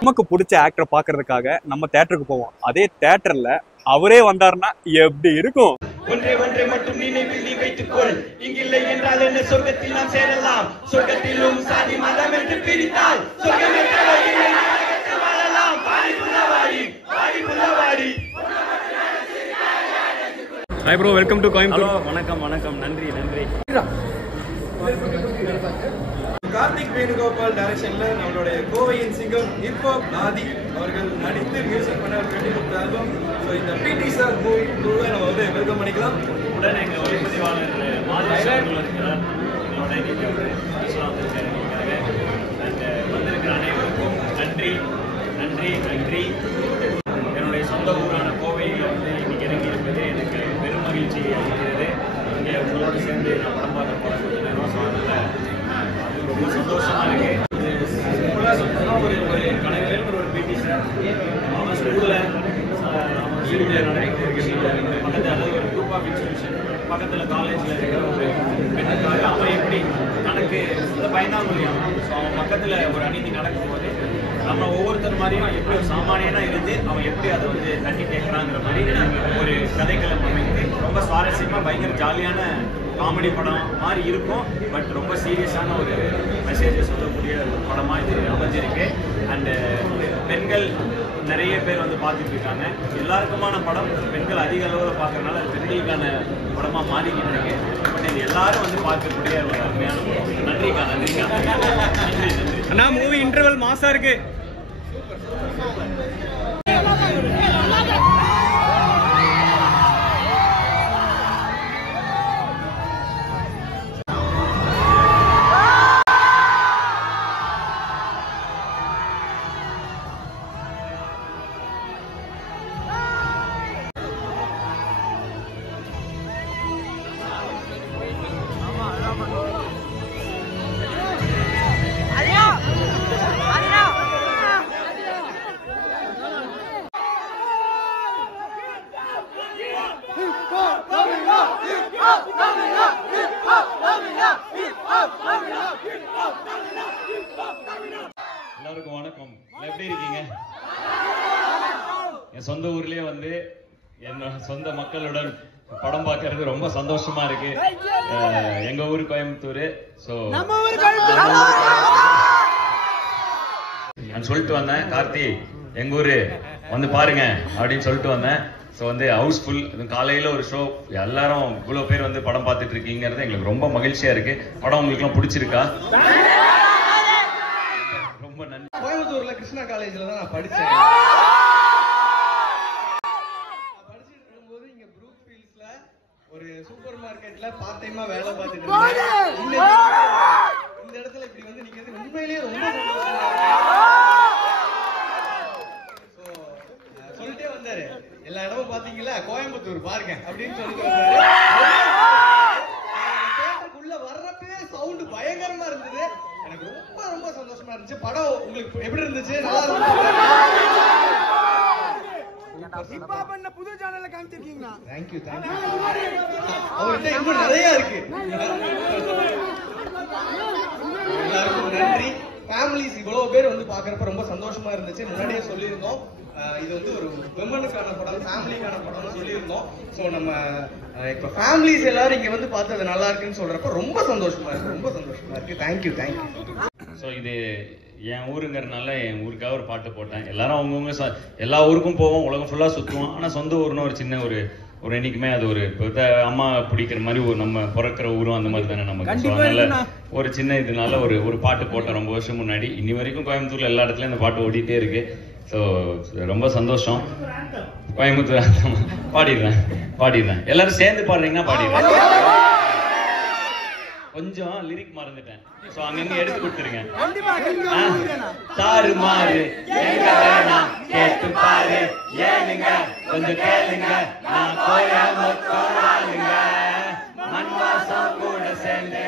நமக்கு பிடிச்ச ஆக்டரை பாக்குறதுக்காக நம்ம தியேட்டருக்கு போவோம். அதே தியேட்டர்ல அவரே வந்தாருன்னா எப்படி இருக்கும்? ஒன்றே ஒன்றை மட்டும் நினைவில் நீ வைத்துக்கொள், இங்கில்லை என்றால் என்ன சொர்க்கத்தில் நாம் சேரலாம். சொர்க்கத்திலும் சாதி மதம் என்று பிரித்தால் சொர்க்கமே வாழலாம். வாடி புள்ளவாடி, வாடி புள்ளவாடி. Hi bro, welcome to Coimbatore. வணக்கம் வணக்கம், நன்றி நன்றி. கார்த்திக் வேணுகோபால் டைரக்ஷன்ல நம்மளுடைய கோவையின் சிங்கம் இப்போ நாதி அவர்கள் நடித்து மியூசிக் பண்ண ஒரு ஆல்பம். ஸோ இந்த பிடி சார் மூவி நம்ம வந்து வெல்கம் பண்ணிக்கலாம். உடனே எங்கள் ஒளிப்பதிவாளர் வந்திருக்கிற அனைவருக்கும் நன்றி நன்றி நன்றி. என்னுடைய சொந்த ஊரான கோவையில் வந்து இன்னைக்கு இறங்கி இருப்பது எனக்கு பெரும் மகிழ்ச்சி அளிக்கிறது. இங்கே உங்களோடு சேர்ந்து நான் படம் பார்க்க போகிறேன் கொஞ்ச நேரம். ஸோ அதில் அது ரொம்ப சந்தோஷமா இருக்கு. இது சிம்பிளாக சொல்லணும்னா ஒரு கலைஞர் ஒரு பிடி சார் அவன் ஸ்கூலில் பக்கத்தில் அதாவது ஒரு குரூப் ஆஃப் இன்ஸ்டிடியூஷன் பக்கத்தில் காலேஜில் இருக்கிற ஒரு பெண்ணுக்காக அவன் எப்படி தனக்கு இந்த பயந்தாங்குழியான். ஸோ அவன் பக்கத்தில் ஒரு அநீதி நடக்கும்போது நம்ம ஒவ்வொருத்தர் மாதிரியும் எப்படி ஒரு சாமானியனா இருந்து அவன் எப்படி அதை வந்து தட்டி கேட்கறாங்கிற மாதிரி ஒரு கதைக்களம் அமைத்து ரொம்ப சுவாரஸ்யமாக பயங்கர ஜாலியான காமெடி படம் மாதிரி இருக்கும். பட் ரொம்ப சீரியஸான ஒரு மெசேஜை சொல்லக்கூடிய ஒரு படமாக இது அமைஞ்சிருக்கு. அண்டு பெண்கள் நிறைய பேர் வந்து பார்த்துட்டு இருக்காங்க. எல்லாருக்குமான படம் பெண்கள் அதிக அளவில் பார்க்கறதுனால அது பெண்களுக்கான படமாக மாறிக்கிட்டு இருக்கு. பட் இது எல்லாரும் வந்து பார்க்கக்கூடிய ஒரு அருமையான படம். நன்றிக்கா நன்றிக்கா நன்றி நன்றி. அண்ணா மூவி இன்டர்வல் மாசா இருக்கு. எல்லாருக்கும் வணக்கம். எப்படி இருக்கீங்க? என் சொந்த ஊர்லயே வந்து என்னோட சொந்த மக்களுடன் படம் பார்க்கறது ரொம்ப சந்தோஷமா இருக்கு. எங்க ஊர் கோயம்புத்தூர். ஸோ நான் சொல்லிட்டு வந்தேன், கார்த்தி எங்க ஊரு வந்து பாருங்க அப்படின்னு சொல்லிட்டு வந்தேன். ஸோ வந்து ஹவுஸ்ஃபுல். காலையில ஒரு ஷோ, எல்லாரும் இவ்வளோ பேர் வந்து படம் பார்த்துட்டு இருக்கீங்கிறது எங்களுக்கு ரொம்ப மகிழ்ச்சியா இருக்கு. படம் உங்களுக்குலாம் பிடிச்சிருக்கா? ரொம்ப நன்றி. கோயம்புத்தூர்ல கிருஷ்ணா காலேஜ்ல தான் நான் படிச்சேன். படிச்சுட்டு இருக்கும்போது இங்க ப்ரூக் ஃபீல்ட்ஸ்ல ஒரு சூப்பர் மார்க்கெட்ல பார்ட் டைமா வேலை பார்த்துட்டு இருந்தேன். இந்த இடத்துல இப்படி வந்து நிக்கிறது உண்மையிலேயே ரொம்ப சொல்லிட்டே வந்தாரு, எல்லா இடமும் பாத்தீங்களா கோயம்புத்தூர் பாருங்க அப்படின்னு சொல்லிட்டு வந்தாரு. தேட்டருக்குள்ள வர்றப்பவே சவுண்ட் பயங்கரமா இருந்தது. எனக்கு ரொம்ப ரொம்ப சந்தோஷமா இருந்துச்சு. படம் உங்களுக்கு எப்படி இருந்துச்சு? நல்லா இருந்துச்சு. இப்ப பண்ண புது சேனல்ல காமிச்சிருக்கீங்களா? Thank you thank you. அவர்கிட்ட இன்னும் நிறைய இருக்கு. எல்லாருக்கும் நன்றி. ஃபேமிலிஸ் இவ்வளவு பேர் வந்து பாக்குறப்ப ரொம்ப சந்தோஷமா இருந்துச்சு. முன்னாடியே சொல்லியிருந்தோம், இது வந்து ஒரு விமனுக்கான படம், ஃபேமிலிக்கான படம்னு சொல்லியிருந்தோம். ஸோ நம்ம இப்போ ஃபேமிலிஸ் எல்லாரும் இங்க வந்து பார்த்து அது நல்லா இருக்குன்னு சொல்றப்ப ரொம்ப சந்தோஷமா இருக்கு, ரொம்ப சந்தோஷமா இருக்கு. Thank you thank you. ஸோ இது என் ஊருங்கிறதுனால என் ஊருக்காக ஒரு பாட்டு போட்டேன். எல்லாரும் அவங்கவுங்க எல்லா ஊருக்கும் போவோம், உலகம் ஃபுல்லாக சுற்றுவோம். ஆனால் சொந்த ஊர்னு ஒரு சின்ன ஒரு என்னைக்குமே அது ஒரு அம்மா பிடிக்கிற மாதிரி ஒரு நம்ம பிறக்கிற ஊரும் அந்த மாதிரி தானே நமக்கு. ஸோ அதனால ஒரு சின்ன இதனால ஒரு பாட்டு போட்டேன் ரொம்ப வருஷம் முன்னாடி. இன்னி வரைக்கும் கோயம்புத்தூர்ல எல்லா இடத்துலயும் இந்த பாட்டு ஓடிட்டே இருக்கு. ஸோ ரொம்ப சந்தோஷம். கோயம்புத்தூர் பாடிடுறேன். எல்லாரும் சேர்ந்து பாடுறீங்கன்னா பாடிடுறேன். கொஞ்சம் லிரிக் மறந்துட்டேன். ஸோ அங்கங்க எடுத்து கொடுத்துருங்க. தாறு மாறு கேட்டு பாரு, ஏனுங்க கொஞ்சம் கேளுங்க, நான் கோயம்புத்தூராளுங்க, மண் வாசம் கூட சேர்ந்து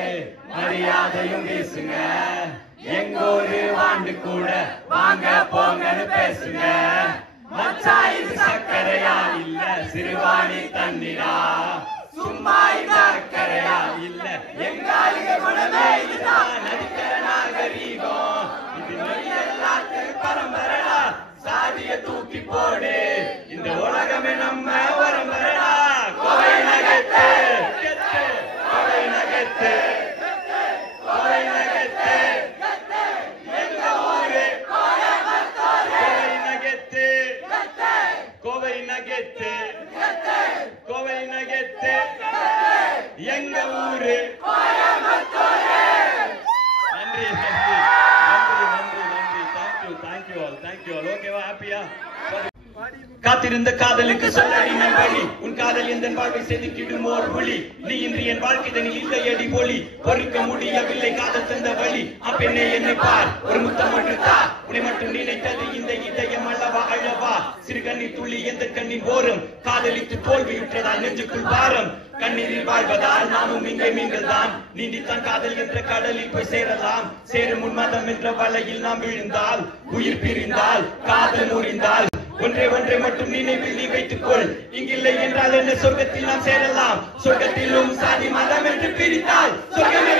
மரியாதையும் வீசுங்க, எங்க ஒரு வாண்டு கூட வாங்க போங்கன்னு பேசுங்க, மச்சான் இது சக்கரையா இல்ல சிறுவாணி தண்ணிடா, சும்மா இந்த கரையா இல்ல எங்காலிக குணமே இதுதான் நடிக்கிற நாகரீகம் இது எல்லாத்துக்கு பரம்பரடா சாதிய தூக்கி போடு இந்த உலகமே நம்ம பரம்பரடா கோவை நகத்து கோவை நகத்து கோவை நகத்து எங்க ஊரு கோவை நகத்து கோவை நகத்து கோவை நகத்து எங்க ஊரு நன்றி நன்றி நன்றி நன்றி நன்றி தேங்க்யூ ஆல் ஓகேவா ஹாப்பியா காத்திருந்த காதலுக்கு சொல்லடி நம்பி உன் காதல் எந்த வாழ்வை செதுக்கிடும் ஓர் ஒளி நீ இன்று என் வாழ்க்கைதனில் இல்லை அடி ஒளி பொறுக்க முடியவில்லை காதல் தந்த வழி அப்பெண்ணே என்னை பார் ஒரு முத்தம் ஒன்று தா உன்னை மட்டும் நினைத்தது இந்த இதயம் அல்லவா அழவா சிறு கண்ணீர் துளி எந்த கண்ணின் ஓரம் காதலித்து தோல்வியுற்றதால் நெஞ்சுக்குள் பாரம் கண்ணீரில் வாழ்வதால் நாமும் இங்கே மீன்கள் தான் நீண்டித்தான் காதல் என்ற கடலில் போய் சேரலாம் சேரும் உன்மதம் என்ற வலையில் நாம் விழுந்தால் உயிர் பிரிந்தால் காதல் முறிந்தால் ஒன்றை ஒன்றை மட்டும் நினைவில் நீ வைத்துக் கொள் இங்கில்லை என்றால் என்ன சொர்க்கத்தில் நாம் சேரலாம் சொர்க்கத்திலும் சாதி மதம் என்று பிரித்தால் சொர்க்கமே